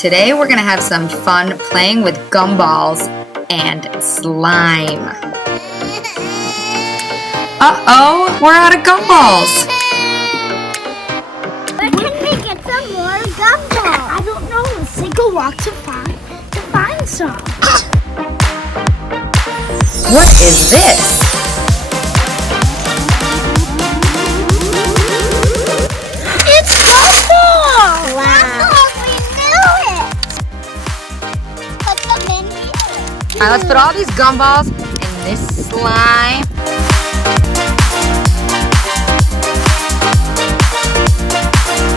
Today we're gonna have some fun playing with gumballs and slime. Uh-oh, we're out of gumballs. Where can we get some more gumballs? I don't know. Let's take a walk to find some. What is this? It's gumball! Wow. We knew it. Put them in here. All right, let's put all these gumballs in this slime.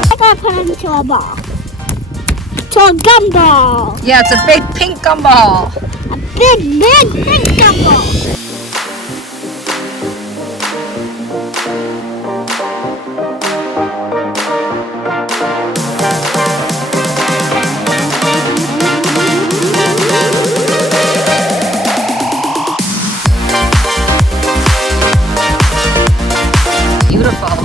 I gotta put them into a ball. To a gumball. Yeah, it's a big pink gumball. A big gumball. Beautiful.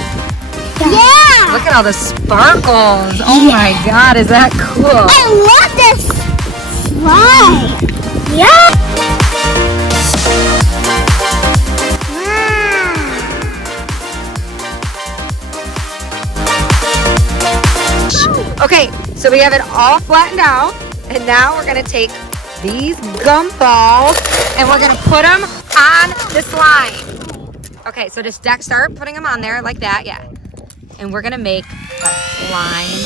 Yeah! Look at all the sparkles. Oh my God, is that cool? I love this slime. Yeah! Wow. Okay, so we have it all flattened out, and now we're gonna take these gumballs and we're gonna put them on the slime. Okay, so just start putting them on there like that, yeah. And we're gonna make a slime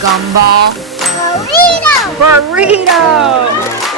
gumball Burrito! burrito.